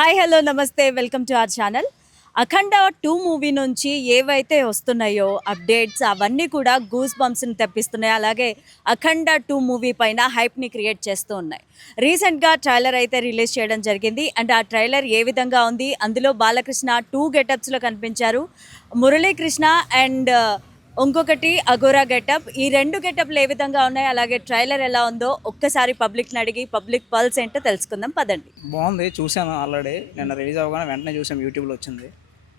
Hi hello నమస్తే welcome to our channel. Akhanda 2 movie నుంచి ఏవైతే వస్తున్నాయో అప్డేట్స్ అవన్నీ కూడా గూస్ బంప్స్ని తెప్పిస్తున్నాయి. అలాగే అఖండ 2 మూవీ పైన హైప్ని క్రియేట్ చేస్తూ ఉన్నాయి. రీసెంట్గా ట్రైలర్ అయితే రిలీజ్ చేయడం జరిగింది. అండ్ ఆ ట్రైలర్ ఏ విధంగా ఉంది, అందులో బాలకృష్ణ 2 గెటప్స్లో కనిపించారు. మురళీకృష్ణ అండ్ ఇంకొకటి అఘోరా గెటప్. ఈ 2 గెటప్లు ఏ విధంగా ఉన్నాయి, అలాగే ట్రైలర్ ఎలా ఉందో ఒక్కసారి పబ్లిక్ని అడిగి పబ్లిక్ పల్స్ ఏంటో తెలుసుకుందాం పదండి. బాగుంది, చూశాను. ఆల్రెడీ నిన్న రిలీజ్ అవ్వగానే వెంటనే చూసాను, యూట్యూబ్లో వచ్చింది,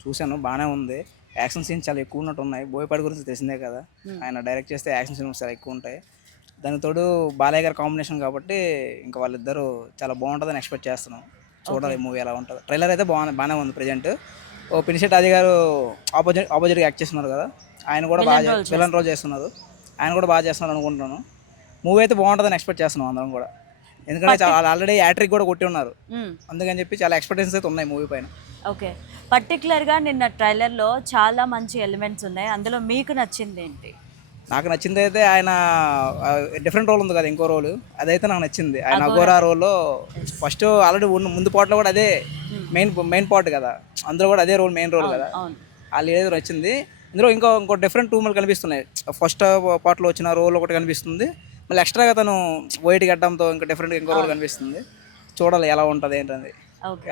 చూశాను. బాగానే ఉంది. యాక్షన్ సీన్స్ చాలా ఎక్కువ ఉన్నట్టు ఉన్నాయి. బోయపాటి గురించి తెలిసిందే కదా, ఆయన డైరెక్ట్ చేస్తే యాక్షన్ సీన్స్ చాలా ఎక్కువ ఉంటాయి. దానికి తోడు బాలయ్య గారి కాంబినేషన్ కాబట్టి ఇంకా వాళ్ళిద్దరూ చాలా బాగుంటుందని ఎక్స్పెక్ట్ చేస్తున్నాం. చూడాలి మూవీ ఎలా ఉంటుంది. ట్రైలర్ అయితే బాగానే ఉంది. ప్రజెంట్ పినిశెట్టి రాజు గారు ఆపోజిట్గా యాక్ట్ చేస్తున్నారు కదా, ఆయన కూడా బాగా విలన్ రోల్ చేస్తున్నారు. ఆయన కూడా బాగా చేస్తున్నారు అనుకుంటున్నాను. మూవీ అయితే బాగుంటుందని ఎక్స్పెక్ట్ చేస్తున్నాం అందరం కూడా. ఎందుకంటే ఆల్రెడీ యాట్రిక్ కూడా కొట్టి ఉన్నారు, అందుకని చెప్పి చాలా ఎక్స్పెక్టేషన్స్ అయితే ఉన్నాయి మూవీ పైన. ఓకే, పర్టికులర్గా నిన్న ట్రైలర్లో చాలా మంచి ఎలిమెంట్స్ ఉన్నాయి. అందులో మీకు నచ్చింది ఏంటి? నాకు నచ్చింది అయితే ఆయన డిఫరెంట్ రోల్ ఉంది కదా, ఇంకో రోల్, అదైతే నాకు నచ్చింది. ఆయన అఘోరా రోల్లో ఫస్ట్ ఆల్రెడీ ముందు పాటలో కూడా అదే మెయిన్ పార్ట్ కదా, అందులో కూడా అదే రోల్ మెయిన్ రోల్ కదా, ఆ లీడర్ వచ్చింది. ఇందులో ఇంకో డిఫరెంట్ రూములు కనిపిస్తున్నాయి. ఫస్ట్ పార్ట్లో వచ్చిన రోల్ ఒకటి కనిపిస్తుంది, మళ్ళీ ఎక్స్ట్రాగా తను వైట్ గడ్డంతో ఇంకా డిఫరెంట్గా ఇంకో రోల్ కనిపిస్తుంది. చూడాలి ఎలా ఉంటుంది ఏంటది,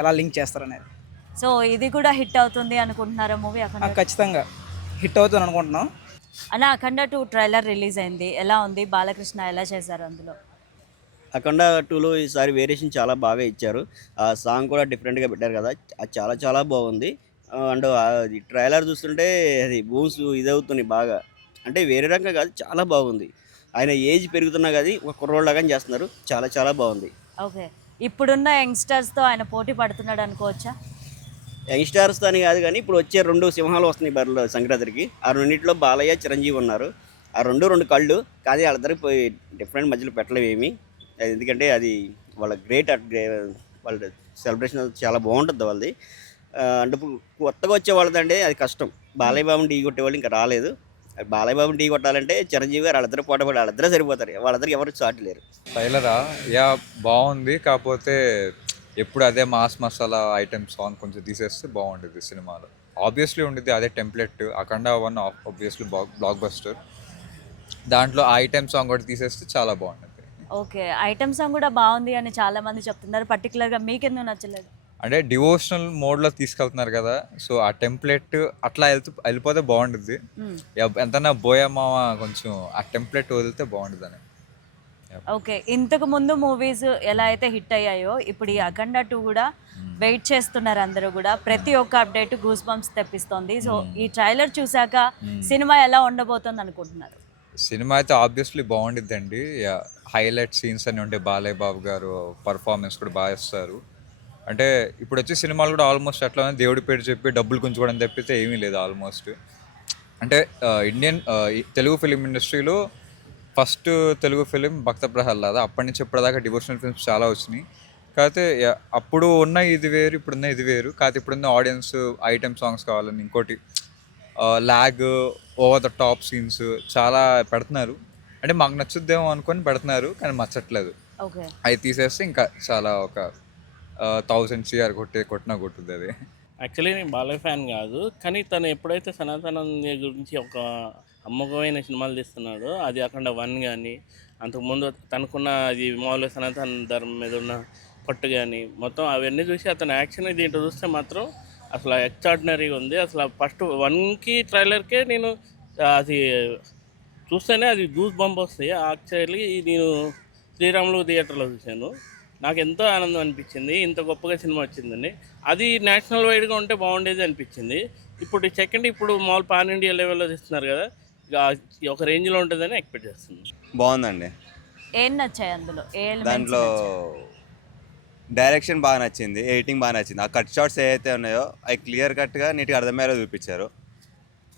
ఎలా లింక్ చేస్తారనేది. సో ఇది కూడా హిట్ అవుతుంది అనుకుంటున్నారా మూవీ? ఖచ్చితంగా హిట్ అవుతుంది అనుకుంటున్నాం. అలా అఖండ 2 ట్రైలర్ రిలీజ్ అయింది, ఎలా ఉంది? బాలకృష్ణ ఎలా చేశారు అందులో? అఖండ 2లో ఈసారి వేరియేషన్ చాలా బాగా ఇచ్చారు. ఆ సాంగ్ కూడా డిఫరెంట్గా పెట్టారు కదా, అది చాలా చాలా బాగుంది. అండ్ అది ట్రైలర్ చూస్తుంటే అది బూమ్స్ ఇదవుతుంది బాగా, అంటే వేరే రకంగా కాదు, చాలా బాగుంది. ఆయన ఏజ్ పెరుగుతున్నా కానీ ఒక కుర్రోళ్ళగానే చేస్తున్నారు, చాలా చాలా బాగుంది. ఓకే, ఇప్పుడున్న యంగ్స్టర్స్తో ఆయన పోటీ పడుతున్నాడు అనుకోవచ్చా? యంగ్స్టార్స్తో అని కాదు కానీ ఇప్పుడు వచ్చే 2 సింహాలు వస్తున్నాయి బరిలో సంక్రాంతికి. ఆ రెండింటిలో బాలయ్య, చిరంజీవి ఉన్నారు. ఆ రెండు కళ్ళు, కానీ వాళ్ళిద్దరికి పోయి డిఫరెంట్ మధ్యలో పెట్టలేమేమి, ఎందుకంటే అది వాళ్ళ గ్రేట్ వాళ్ళ సెలబ్రేషన్ చాలా బాగుంటుంది వాళ్ళది. అంటే కొత్తగా వచ్చే వాళ్ళదంటే అది కష్టం. బాలయ్య బాబుని ఢీ కొట్టేవాళ్ళు ఇంకా రాలేదు. బాలయ్య బాబుని ఢీ కొట్టాలంటే చిరంజీవి గారు వాళ్ళిద్దరు పోటీ వాళ్ళిద్దరే సరిపోతారు, వాళ్ళిద్దరు ఎవరు సాటి లేరు. ట్రైలరా బాగుంది, కాకపోతే ఎప్పుడు అదే మాస్ మసాలా ఐటెం సాంగ్ కొంచెం తీసేస్తే బాగుంటుంది సినిమాలో. ఆబ్వియస్లీ ఉండిద్ది అదే టెంప్లెట్. అఖండ 1 ఆబ్వియస్లీ బ్లాక్ బస్టర్, దాంట్లో ఐటెం సాంగ్ కూడా తీసేస్తే చాలా బాగుంటుంది. ఓకే, ఐటమ్ సాంగ్ కూడా బాగుంది అని చాలా మంది చెప్తున్నారు. పర్టికులర్గా మీకెందుకు నచ్చలేదు? అంటే డివోషనల్ మోడ్లో తీసుకెళ్తున్నారు కదా, సో ఆ టెంప్లెట్ అట్లా వెళ్ళిపోతే బాగుంటుంది. ఎంతన్నా బోయమామ కొంచెం ఆ టెంప్లెట్ వదిలితే బాగుంటుంది అని. ఓకే, ఇంతకు ముందు మూవీస్ ఎలా అయితే హిట్ అయ్యాయో ఇప్పుడు ఈ అఖండ 2 కూడా వెయిట్ చేస్తున్నారు అందరూ కూడా. ప్రతి ఒక్క అప్డేట్ గూస్ బంప్స్ తెప్పిస్తోంది. సో ఈ ట్రైలర్ చూసాక సినిమా ఎలా ఉండబోతుంది అనుకుంటున్నారు? సినిమా అయితే ఆబ్వియస్లీ బాగుండిద్దండి. హైలైట్ సీన్స్ అని ఉంటే బాలయ్య బాబు గారు పర్ఫార్మెన్స్ కూడా బాగా ఇస్తారు. అంటే ఇప్పుడు వచ్చే సినిమాలు కూడా ఆల్మోస్ట్ అట్లా దేవుడి పేరు చెప్పి డబ్బులు గుంజుకోవడం తప్పితే ఏమీ లేదు ఆల్మోస్ట్. అంటే ఇండియన్ తెలుగు ఫిలిం ఇండస్ట్రీలో ఫస్ట్ తెలుగు ఫిలిం భక్త ప్రహ్లాద, అప్పటి నుంచి ఇప్పటిదాకా డివోషనల్ ఫిల్మ్స్ చాలా వచ్చినాయి. కాకపోతే అప్పుడు ఉన్న ఇది వేరు, ఇప్పుడున్న ఇది వేరు. కాకపోతే ఇప్పుడున్న ఆడియన్స్ ఐటెం సాంగ్స్ కావాలని, ఇంకోటి lag, over the top scenes చాలా పెడుతున్నారు. అంటే మాకు నచ్చుద్దేమో అనుకొని పెడుతున్నారు, కానీ నచ్చట్లేదు. అవి తీసేస్తే ఇంకా చాలా ఒక 1000 CR కొట్టినా కొట్టుద్ది అది. యాక్చువల్లీ నేను బాలయ్య ఫ్యాన్ కాదు, కానీ తను ఎప్పుడైతే సనాతనం గురించి ఒక అమ్మకమైన సినిమాలు తీస్తున్నాడో, అది అఖండ 1 కానీ అంతకుముందు తనకున్న అది మామూలుగా సనాతన ధర్మం మీద ఉన్న పట్టు కానీ మొత్తం అవన్నీ చూసి అతను యాక్షన్ దీంట్లో చూస్తే మాత్రం అసలు ఎక్స్ట్రాడినరీగా ఉంది. అసలు ఫస్ట్ 1కి ట్రైలర్కే నేను అది చూస్తేనే అది గూస్ బంప్ వస్తాయి. యాక్చువల్లీ నేను శ్రీరాములు థియేటర్లో చూశాను, నాకు ఎంతో ఆనందం అనిపించింది. ఇంత గొప్పగా సినిమా వచ్చిందని, అది నేషనల్ వైడ్గా ఉంటే బాగుండేది అనిపించింది. ఇప్పుడు మామూలు పాన్ ఇండియా లెవెల్లో తీస్తున్నారు కదా, ఇక ఒక రేంజ్లో ఉంటుందని ఎక్స్పెక్ట్ చేస్తున్నాను. బాగుందండి. ఏం నచ్చాయి అందులో? దాంట్లో డైరెక్షన్ బాగా నచ్చింది, ఎడిటింగ్ బాగా నచ్చింది. ఆ కట్ షాట్స్ ఏవైతే ఉన్నాయో అవి క్లియర్ కట్గా నీట్గా అర్థమయ్యేలా చూపించారు.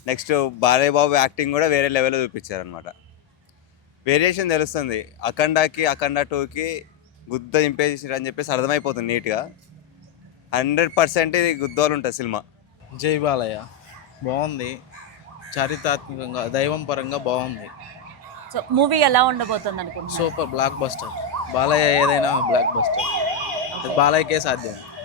నెక్స్ట్ బాలయ్య బాబు యాక్టింగ్ కూడా వేరే లెవెల్లో చూపించారు అనమాట. వేరియేషన్ తెలుస్తుంది. అఖండకి అఖండ 2కి గుద్ద చింపేసారు అని చెప్పేసి అర్థమైపోతుంది నీట్గా. 100% ఇది గుద్దోలు ఉంటుంది సినిమా. జై బాలయ్య బాగుంది, చారిత్రాత్మకంగా దైవం పరంగా బాగుంది. సో మూవీ ఎలా ఉండబోతుంది అనుకుంటున్నారు? Super block buster. బాలయ్య ఏదైనా బ్లాక్ బస్టర్, బాలయ్యకే సాధ్యం.